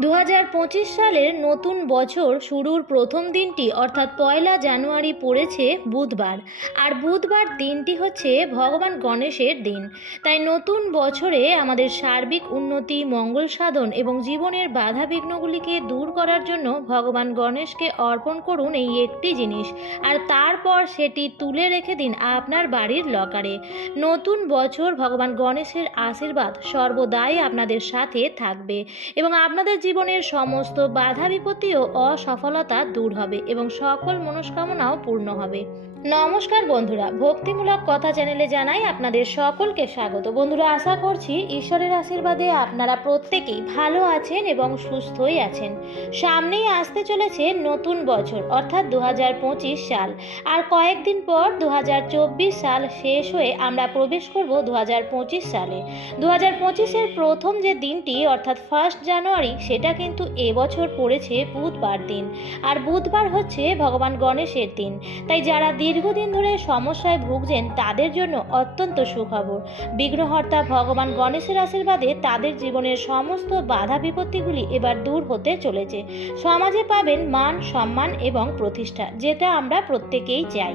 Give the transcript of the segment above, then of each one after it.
দু হাজার পঁচিশ সালের নতুন বছর শুরুর প্রথম দিনটি, অর্থাৎ পয়লা জানুয়ারি পড়েছে বুধবার। আর বুধবার দিনটি হচ্ছে ভগবান গণেশের দিন। তাই নতুন বছরে আমাদের সার্বিক উন্নতি, মঙ্গল সাধন এবং জীবনের বাধা বিঘ্নগুলিকে দূর করার জন্য ভগবান গণেশকে অর্পণ করুন এই একটি জিনিস। আর তারপর সেটি তুলে রেখে দিন আপনার বাড়ির লকারে। নতুন বছর ভগবান গণেশের আশীর্বাদ সর্বদাই আপনাদের সাথে থাকবে এবং আপনাদের জীবনের সমস্ত বাধা বিপত্তি ও অসফলতা দূর হবে এবং সকল মনস্কামনাও পূর্ণ হবে। নমস্কার বন্ধুরা, ভক্তিমূলক কথা চ্যানেলে জানাই আপনাদের সকলকে স্বাগত। বন্ধুরা, আশা করছি ঈশ্বরের আশীর্বাদে আপনারা প্রত্যেকেই ভালো আছেন এবং সুস্থই আছেন। সামনেই আসতে চলেছে নতুন বছর, অর্থাৎ দু হাজার পঁচিশ সাল। আর কয়েকদিন পর দু হাজার চব্বিশ সাল শেষ হয়ে আমরা প্রবেশ করব দু হাজার পঁচিশ সালে। দু হাজার পঁচিশের প্রথম যে দিনটি, অর্থাৎ ফার্স্ট জানুয়ারি, সেটা কিন্তু এবছর পড়েছে বুধবার দিন। আর বুধবার হচ্ছে ভগবান গণেশের দিন। তাই যারা দীর্ঘদিন ধরে সমস্যায় ভুগছেন তাদের জন্য অত্যন্ত সুখবর। বিঘ্নহর্তা ভগবান গণেশের আশীর্বাদে তাদের জীবনের সমস্ত বাধা বিপত্তিগুলি এবার দূর হতে চলেছে। সমাজে পাবেন মান, সম্মান এবং প্রতিষ্ঠা, যেটা আমরা প্রত্যেকেই চাই।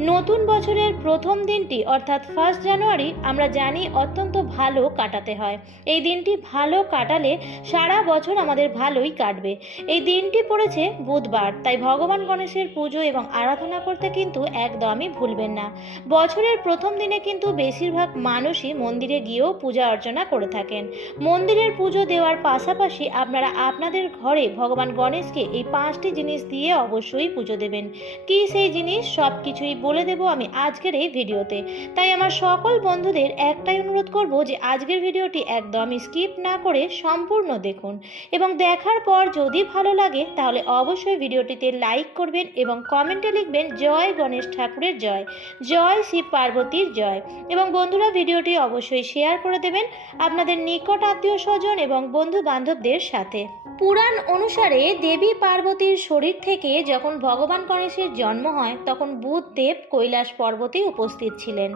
নতুন বছরের প্রথম দিনটি, অর্থাৎ ফার্স্ট জানুয়ারি আমরা জানি অত্যন্ত ভালো কাটাতে হয়। এই দিনটি ভালো কাটালে সারা বছর আমাদের ভালোই কাটবে। এই দিনটি পড়েছে বুধবার, তাই ভগবান গণেশের পুজো এবং আরাধনা করতে কিন্তু একদমই ভুলবেন না। বছরের প্রথম দিনে কিন্তু বেশিরভাগ মানুষই মন্দিরে গিয়েও পূজা অর্চনা করে থাকেন। মন্দিরের পুজো দেওয়ার পাশাপাশি আপনারা আপনাদের ঘরে ভগবান গণেশকে এই পাঁচটি জিনিস দিয়ে অবশ্যই পুজো দেবেন। কি সেই জিনিস? সব কিছুই বলে দেব আমি আজকের এই ভিডিওতে। তাই আমার সকল বন্ধুদের একটাই অনুরোধ করব যে আজকের ভিডিওটি একদমই স্কিপ না করে সম্পূর্ণ দেখুন এবং দেখার পর যদি ভালো লাগে তাহলে অবশ্যই ভিডিওটিতে লাইক করবেন এবং কমেন্টে লিখবেন জয় গণেশ ঠাকুরের জয় জয় শিব পার্বতীর জয় এবং বন্ধুরা ভিডিওটি অবশ্যই শেয়ার করে দেবেন আপনাদের নিকট আত্মীয় স্বজন এবং বন্ধু বান্ধবদের সাথে। পুরাণ অনুসারে দেবী পার্বতীর শরীর থেকে যখন ভগবান গণেশের জন্ম হয় তখন বুধদেব কৈলাস পর্বতে উপস্থিত ছিলেন।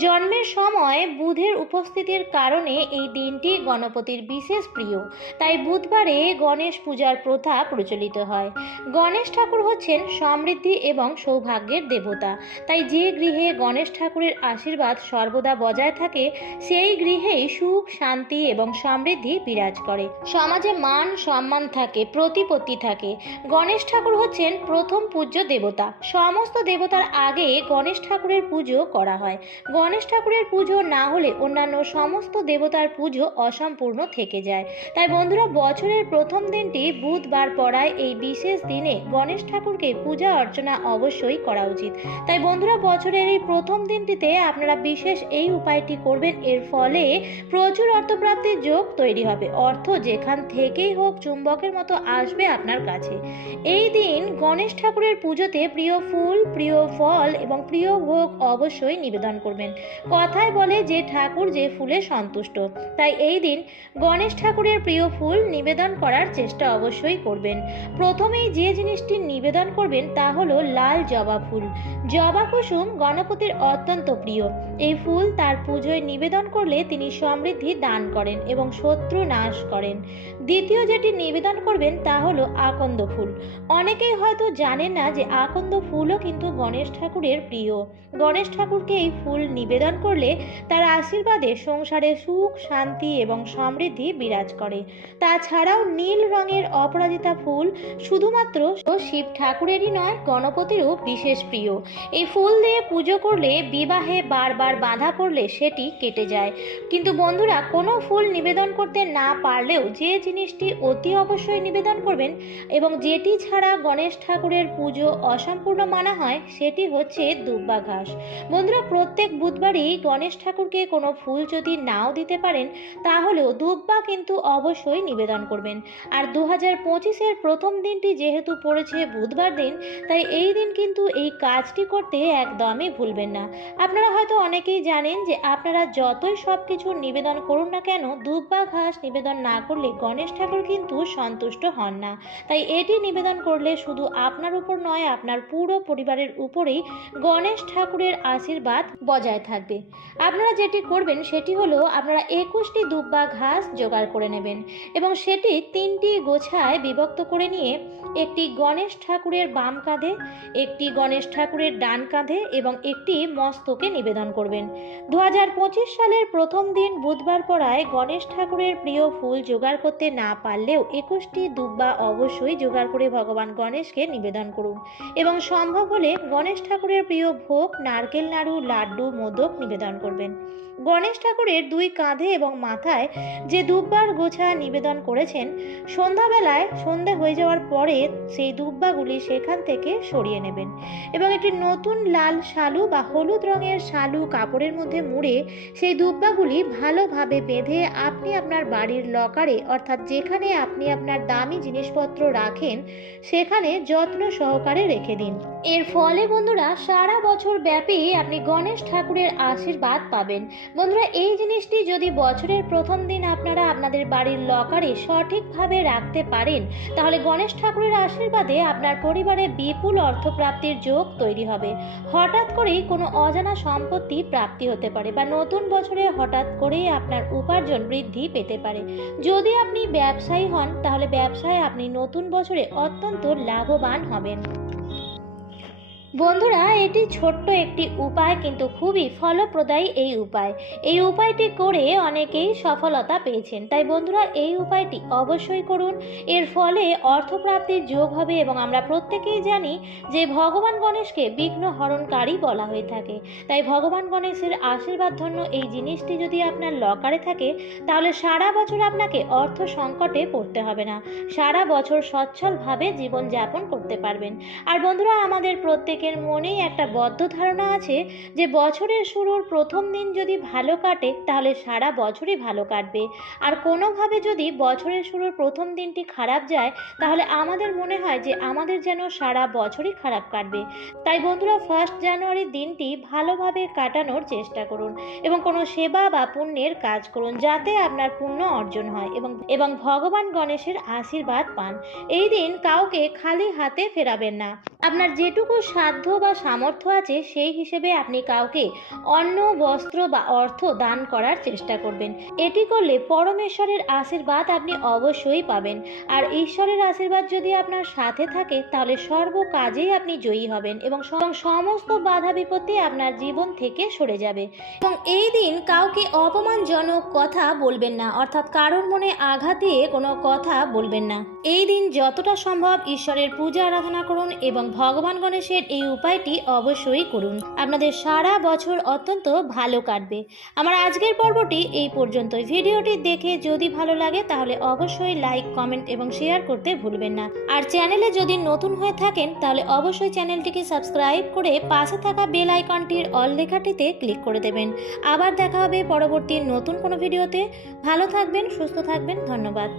জন্মের সময় বুধের উপস্থিতির কারণে এই দিনটি গণপতির বিশেষ প্রিয়। তাই বুধবারে গণেশ পূজার প্রথা প্রচলিত হয়। গণেশ ঠাকুর হচ্ছেন সমৃদ্ধি এবং সৌভাগ্যের দেবতা। তাই যে গৃহে গণেশ ঠাকুরের আশীর্বাদ সর্বদা বজায় থাকে, সেই গৃহেই সুখ, শান্তি এবং সমৃদ্ধি বিরাজ করে। সমাজে মান, সম্মান থাকে, প্রতিপত্তি থাকে। গণেশ ঠাকুর হচ্ছেন প্রথম পূজ্য দেবতা। সমস্ত দেবতার আগে গণেশ ঠাকুরের পুজো করা হয়। গণেশ ঠাকুরের পুজো না হলে অন্যান্য সমস্ত দেবতার পুজো অসম্পূর্ণ থেকে যায়। তাই বন্ধুরা, বছরের প্রথম দিনটি বুধবার পড়ায় এই বিশেষ দিনে গণেশ ঠাকুরকে পূজা অর্চনা অবশ্যই করা উচিত। তাই বন্ধুরা, বছরের এই প্রথম দিনটিতে আপনারা বিশেষ এই উপায়টি করবেন, এর ফলে প্রচুর অর্থপ্রাপ্তির যোগ তৈরি হবে। অর্থ যেখান থেকেই হোক চুম্বকের মতো আসবে আপনার কাছে। এই দিন গণেশ ঠাকুরের পুজোতে প্রিয় ফুল, প্রিয় ফল এবং প্রিয় ভোগ অবশ্যই নিবেদন করবেন। কথায় বলে যে ঠাকুর যে ফুলে সন্তুষ্ট, তাই এই দিন গণেশ ঠাকুরের প্রিয় ফুল নিবেদন করার চেষ্টা অবশ্যই করবেন। প্রথমেই যে জিনিসটি নিবেদন করবেন তা হলো লাল জবা ফুল। জবা কুসুম গণপতির অত্যন্ত প্রিয়। এই ফুল তার পুজোয় নিবেদন করলে তিনি সমৃদ্ধি দান করেন এবং শত্রু নাশ করেন। দ্বিতীয় যেটি নিবেদন করবেন তা হলো আকন্দ ফুল। অনেকেই হয়তো জানেন না যে আকন্দ ফুলও কিন্তু গণেশ ঠাকুরের প্রিয়। গণেশ ঠাকুরকে এই ফুল নিবেদন করলে তার আশীর্বাদে সংসারে সুখ, শান্তি এবং সমৃদ্ধি বিরাজ করে। তাছাড়াও নীল রঙের অপরাজিতা ফুল শুধুমাত্র শিব ঠাকুরেরই নয়, গণপতিরও বিশেষ প্রিয়। এই ফুল দিয়ে পুজো করলে বিবাহে বারবার বাধা পড়লে সেটি কেটে যায়। কিন্তু বন্ধুরা, কোনো ফুল নিবেদন করতে না পারলেও যে জিনিসটি অতি অবশ্যই নিবেদন করবেন এবং যেটি ছাড়া গণেশ ঠাকুরের পুজো অসম্পূর্ণ মানা হয়, সেটি হচ্ছে দুব্বা ঘাস। বন্ধুরা, প্রত্যেক বুধবারই গণেশ ঠাকুরকে কোনো ফুল যদি নাও দিতে পারেন, তাহলেও দুব্বা কিন্তু অবশ্যই নিবেদন করবেন। আর দু হাজার পঁচিশের প্রথম দিনটি যেহেতু পড়েছে বুধবার দিন, তাই এই দিন কিন্তু এই কাজটি করতে একদমই ভুলবেন না। আপনারা হয়তো অনেকেই জানেন যে আপনারা যতই সব কিছু নিবেদন করুন না কেন, দুব্বা ঘাস নিবেদন না করলে গণেশ গণেশ ঠাকুর কিন্তু সন্তুষ্ট হন না। তাই এটি নিবেদন করলে শুধু আপনার উপর নয়, আপনার পুরো পরিবারের উপরেই গণেশ ঠাকুরের আশীর্বাদ বজায় থাকবে। আপনারা যেটি করবেন, সেটি হলো আপনারা একুশটি দুব্বা ঘাস জোগাড় করে নেবেন এবং সেটি তিনটি গোছায় বিভক্ত করে নিয়ে একটি গণেশ ঠাকুরের বাম কাঁধে, একটি গণেশ ঠাকুরের ডান কাঁধে এবং একটি মস্তকে নিবেদন করবেন। দু হাজার পঁচিশ সালের প্রথম দিন বুধবার পড়ায় গণেশ ঠাকুরের প্রিয় ফুল জোগাড় করতে না পারলেও একুশটি দুব্বা অবশ্যই জোগাড় করে ভগবান গণেশকে নিবেদন করুন। এবং সম্ভব হলে গণেশ ঠাকুরের প্রিয় ভোগ নারকেল নাড়ু, লাড্ডু, মোদক নিবেদন করবেন। গণেশ ঠাকুরের দুই কাঁধে এবং মাথায় যে দুব্বার গোছা নিবেদন করেছেন, সন্ধ্যাবেলায় সন্ধে হয়ে যাওয়ার পরে সেই দুব্বাগুলি সেখান থেকে সরিয়ে নেবেন। এবং একটি নতুন লাল শালু বা হলুদ রঙের শালু কাপড়ের মধ্যে মুড়ে সেই দুব্বাগুলি ভালোভাবে বেঁধে আপনি আপনার বাড়ির লকারে, অর্থাৎ যেখানে আপনি আপনার দামি জিনিসপত্র রাখেন, সেখানে যত্ন সহকারে রেখে দিন। এর ফলে বন্ধুরা, সারা বছর ব্যাপী আপনি গণেশ ঠাকুরের আশীর্বাদ পাবেন। বন্ধুরা, এই জিনিসটি যদি বছরের প্রথম দিন আপনারা আপনাদের বাড়ির লকারে সঠিকভাবে রাখতে পারেন, তাহলে গণেশ ঠাকুরের আশীর্বাদে আপনার পরিবারে বিপুল অর্থপ্রাপ্তির যোগ তৈরি হবে। হঠাৎ করেই কোনো অজানা সম্পত্তি প্রাপ্তি হতে পারে বা নতুন বছরে হঠাৎ করেই আপনার উপার্জন বৃদ্ধি পেতে পারে। যদি আপনি ব্যবসায়ী হন তাহলে ব্যবসায় আপনি নতুন বছরে অত্যন্ত লাভবান হবেন। বন্ধুরা, এটি ছোট্ট একটি উপায়, কিন্তু খুবই ফলপ্রদায়ী এই উপায়। এই উপায়টি করে অনেকেই সফলতা পেয়েছেন। তাই বন্ধুরা, এই উপায়টি অবশ্যই করুন। এর ফলে অর্থপ্রাপ্তির যোগ হবে এবং আমরা প্রত্যেকেই জানি যে ভগবান গণেশকে বিঘ্ন হরণকারী বলা হয়ে থাকে। তাই ভগবান গণেশের আশীর্বাদ ধন্য এই জিনিসটি যদি আপনার লকারে থাকে, তাহলে সারা বছর আপনাকে অর্থ সংকটে পড়তে হবে না। সারা বছর সচ্ছলভাবে জীবনযাপন করতে পারবেন। আর বন্ধুরা, আমাদের প্রত্যেকের মনেই একটা বদ্ধ ধারণা আছে যে বছরের শুরুর প্রথম দিন যদি ভালো কাটে, তাহলে সারা বছরই ভালো কাটবে। আর কোনোভাবে যদি বছরের শুরুর প্রথম দিনটি খারাপ যায়, তাহলে আমাদের মনে হয় যে আমাদের যেন সারা বছরই খারাপ কাটবে। তাই বন্ধুরা ফার্স্ট জানুয়ারির দিনটি ভালোভাবে কাটানোর চেষ্টা করুন এবং কোনো সেবা বা পুণ্যের কাজ করুন যাতে আপনার পুণ্য অর্জন হয় এবং এবং ভগবান গণেশের আশীর্বাদ পান। এই দিন কাউকে খালি হাতে ফেরাবেন না। আপনার যেটুকু বা সামর্থ্য আছে, সেই হিসেবে আপনি কাউকে অন্ন, বস্ত্র বা অর্থ দান করার চেষ্টা করবেন। এটি করলে পরমেশ্বরের আশীর্বাদ আপনি অবশ্যই পাবেন। আর ঈশ্বরের আশীর্বাদ যদি আপনার সাথে থাকে, তাহলে সর্ব কাজেই আপনি জয়ী হবেন এবং সমস্ত বাধা বিপত্তি আপনার জীবন থেকে সরে যাবে। এবং এই দিন কাউকে অপমানজনক কথা বলবেন না, অর্থাৎ কারোর মনে আঘাত দিয়ে কোনো কথা বলবেন না। এই দিন যতটা সম্ভব ঈশ্বরের পূজা আরাধনা করুন এবং ভগবান গণেশের এই উপায়টি অবশ্যই করুন। আপনাদের সারা বছর অত্যন্ত ভালো কাটবে। আমার আজকের পর্বটি এই পর্যন্তই। ভিডিওটি দেখে যদি ভালো লাগে, তাহলে অবশ্যই লাইক, কমেন্ট এবং শেয়ার করতে ভুলবেন না। আর চ্যানেলে যদি নতুন হয়ে থাকেন, তাহলে অবশ্যই চ্যানেলটিকে সাবস্ক্রাইব করে পাশে থাকা বেল আইকনটির অল লেখাটিতে ক্লিক করে দেবেন। আবার দেখা হবে পরবর্তী নতুন কোনো ভিডিওতে। ভালো থাকবেন, সুস্থ থাকবেন। ধন্যবাদ।